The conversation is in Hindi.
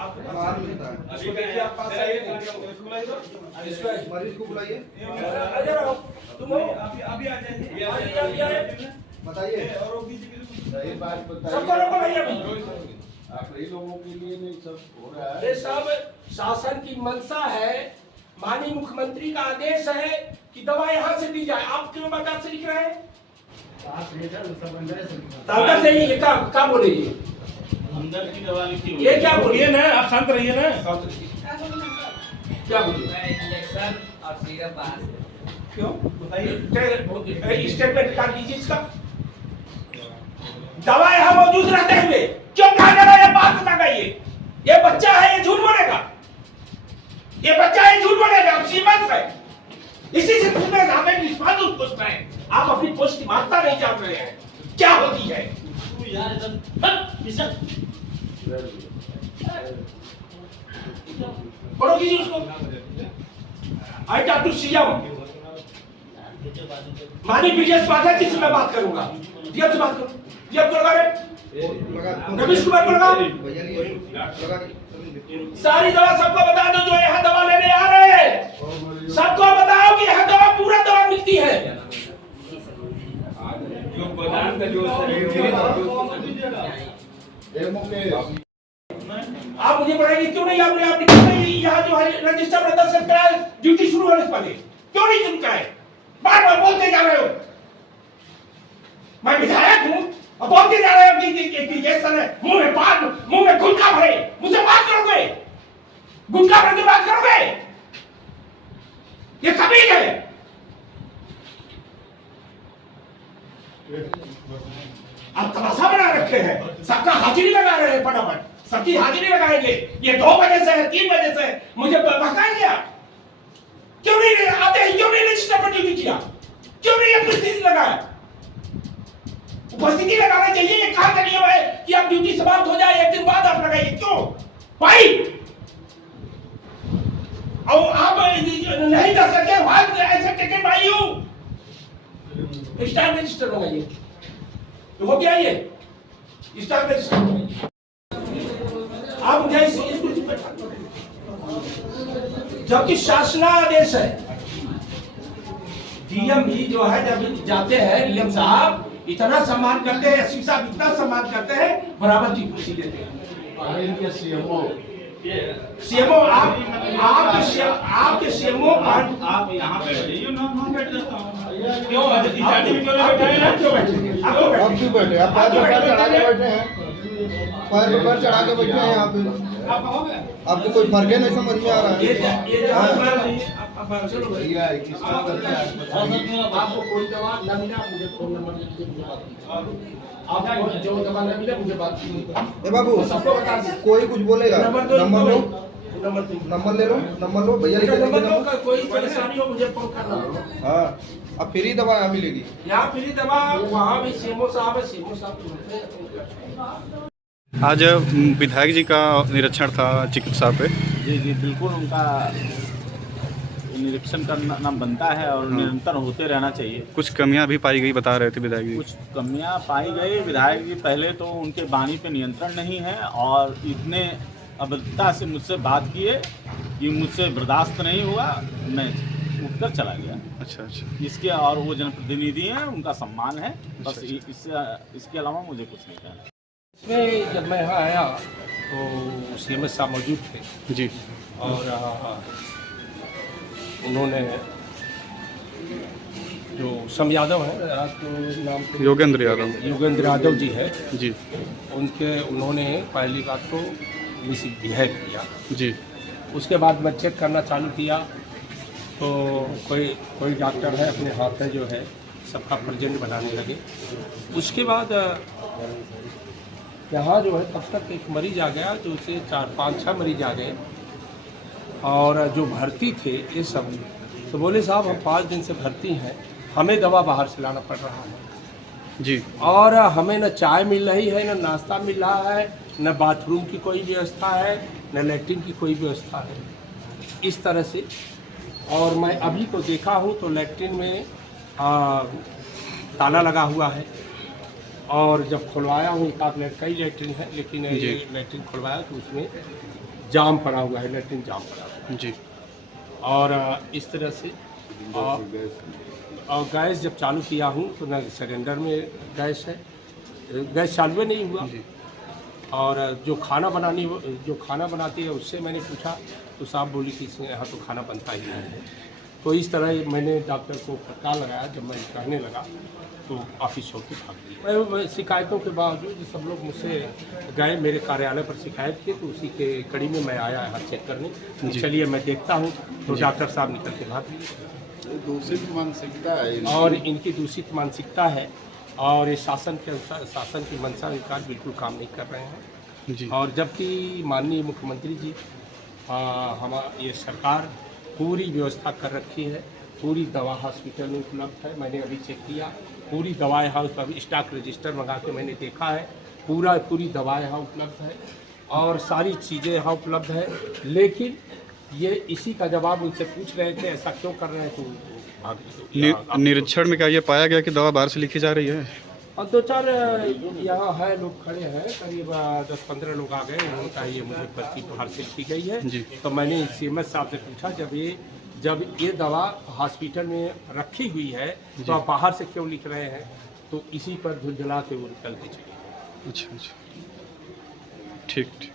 माल मिलता है। इसको देखिए आप पास आइए, मरीज को बुलाइए, तुम अभी आ जाइए, बताइए। सबको रोको भैया, आखिरी लोगों के लिए नहीं सब हो रहा है। ये सब शासन की मंशा है, माननीय मुख्यमंत्री का आदेश है कि दवा यहाँ से दी जाए। आप क्यों बता से लिख रहे हैं? ताकत से ये क्या बोले अंदर की दवा लिखी हुई ये क्या बोलिए ना, आप शांत रहिए ना। क्या बोलिए? इंजेक्शन और सिरप बाहर से। क्यों बताइए? स्टेटमेंट काट दीजिए इसका। दवा यहाँ मौजूद रहते हुए क्यों कहा जा रहा है? बात बता गई, ये बच्चा है, ये झूठ बोलेगा, ये बच्चा है, झूठ बोलेगा, अब सीमंत है। इसी से पूछने आप एक निष्पादक पूछते हैं, आप अपनी पोस्ट की महत्ता नहीं जान रहे हैं, क्या होती है। पढ़ो कीजिए उसको। आई टॉक टू सीएम माननीय ब्रिजेश पाठक जी से मैं बात करूंगा। डीएम से बात करूं, डीएम को लगा रहे, रमेश कुमार को लगाओ। सारी दवा सबको बता दो जो यहाँ दवा लेने आ रहे हैं, सबको बताओ कि यहाँ दवा पूरा दवा मिलती है। आप मुझे पढ़ाएंगे क्यों नहीं? आपने यहाँ जो है रजिस्टर में 10 कराया, ड्यूटी शुरू होने से पहले क्यों नहीं शुरू कराए? बार बार बोलते जा रहे हो, मैं विधायक हूँ और बोलते जा रहे हो कि ये सर है, मुंह में गुटखा भरे, मुझसे बात करोगे, गुटखा भर के बात करोगे? ये कबीर है। आप तमाशा बना रखे हैं, सबका हाजिरी लगा रहे हैं, फटाफट सबकी हाजिरी लगाएंगे। ये 2 बजे से है, 3 बजे से मुझे भगाएंगे। क्यों नहीं आते हैं? क्यों नहीं रजिस्टर पर ड्यूटी किया? क्यों नहीं उपस्थिति लगाया? उपस्थिति लगाना चाहिए। ये कहा का नियम है कि आप ड्यूटी समाप्त हो जाए 1 दिन बाद आप लगाइए। क्यों भाई? और आप नहीं कर सके वाद ऐसे टिकट भाई हूं, स्टार रजिस्टर लगाइए, तो हो गया ये स्टार रजिस्टर लगाइए। आप मुझे इस कुर्सी पर जबकि शासनादेश है। डीएम भी जो है जब जाते हैं, डीएम साहब इतना सम्मान करते हैं, एसपी साहब इतना सम्मान करते हैं, बराबर की कुर्सी देते हैं। सीएमओ आपके सीएमओ आप यहाँ बैठ जाइए, मैं बैठ जाता हूँ। क्यों बैठे हैं? आप क्यों बैठे? आप पैर पे पैर चढ़ा के बैठे हैं, पैर पे पैर चढ़ा के बैठे हैं यहाँ पे। आपको कोई फर्क नहीं समझ में आ रहा है? आपको कोई दवा न मिला, मुझे फोन नंबर आपको जो दवा न मिला मुझे बात ए बाबू, सबको बता दो। कोई कुछ बोलेगा, नंबर लो, नंबर ले लो, नंबर लो भैया, लिख नंबर लीजिए। लो, कोई परेशानी हो मुझे फोन करना। हाँ, अब फ्री दवा यहाँ मिलेगी। यहाँ फ्री दवा, वहाँ भी सीएमओ साहब है, सीएमओ साहब। आज विधायक जी का निरीक्षण था चिकित्सा पे। जी बिल्कुल, उनका निरीक्षण करना बनता है और निरंतर होते रहना चाहिए। कुछ कमियां भी पाई गई बता रहे थे विधायक जी। कुछ कमियां पाई गई। विधायक जी पहले तो उनके वाणी पे नियंत्रण नहीं है और इतने अभद्रता से मुझसे बात किए कि मुझसे बर्दाश्त नहीं हुआ, मैं उठकर चला गया। अच्छा। इसके और वो जनप्रतिनिधि हैं, उनका सम्मान है, बस इसके अलावा मुझे कुछ नहीं कहना। इसमें जब मैं यहाँ आया तो सीएमएस साहब मौजूद थे जी, और उन्होंने जो सम यादव है, आपको नाम योगेंद्र यादव जी है जी, उन्होंने पहली बात तो मिसबिहेव किया जी। उसके बाद मैं चेक करना चालू किया तो कोई डॉक्टर है अपने हाथ में जो है सबका प्रेजेंट बनाने लगे। उसके बाद यहाँ जो है तब तक एक मरीज आ गया, जो उसे 4-5-6 मरीज आ गए और जो भर्ती थे ये सब, तो बोले साहब हम 5 दिन से भर्ती हैं, हमें दवा बाहर से लाना पड़ रहा है जी, और हमें न चाय मिल रही है, न नाश्ता मिल रहा है, न बाथरूम की कोई व्यवस्था है, न लैट्रिन की कोई व्यवस्था है, इस तरह से। और मैं अभी तो देखा हूँ तो लैट्रिन में ताला लगा हुआ है और जब खुलवाया हूँ कई लैट्रिन है, लेकिन ये लैट्रिन खुलवाया तो उसमें जाम पड़ा हुआ है, लेटरिन जाम पड़ा हुआ है। जी। और इस तरह से और गैस जब चालू किया हूँ तो न सिलेंडर में गैस है, गैस चालू नहीं हुआ। और जो खाना बनाती है उससे मैंने पूछा तो साहब बोली कि यहाँ तो खाना बनता ही नहीं है। तो इस तरह मैंने डॉक्टर को फटकार लगाया। जब मैं कहने लगा तो ऑफिस छोड़ के भाग गई। मैं शिकायतों के बावजूद सब लोग मुझसे गए, मेरे कार्यालय पर शिकायत की, तो उसी के कड़ी में मैं आया यहाँ चेक करने। चलिए मैं देखता हूँ तो डॉक्टर साहब निकल के भाग गए। दूषित मानसिकता है और इनकी दूषित मानसिकता है और ये शासन के अनुसार, शासन की मंशा अनुसार बिल्कुल काम नहीं कर रहे हैं। जी। और जबकि माननीय मुख्यमंत्री जी ये सरकार पूरी व्यवस्था कर रखी है, पूरी दवा हॉस्पिटल में उपलब्ध है। मैंने अभी चेक किया, पूरी दवाएं हाउस पर स्टॉक रजिस्टर मंगा के मैंने देखा है, पूरी दवाएं यहाँ उपलब्ध है और सारी चीज़ें यहाँ उपलब्ध है। लेकिन ये इसी का जवाब उनसे पूछ रहे थे ऐसा क्यों कर रहे हैं, तो निरीक्षण में क्या ये पाया गया कि दवा बाहर से लिखी जा रही है? और 2-4 यहाँ है लोग खड़े हैं, करीब 10-15 लोग आ गए। उन्होंने कहा ये मुझे पर्ची बाहर से लिखी गई है। जी। तो मैंने सीएमएस साहब से पूछा जब ये दवा हॉस्पिटल में रखी हुई है तो आप बाहर से क्यों लिख रहे हैं? तो इसी पर झुलझुला के वो निकल के चले। अच्छा। ठीक।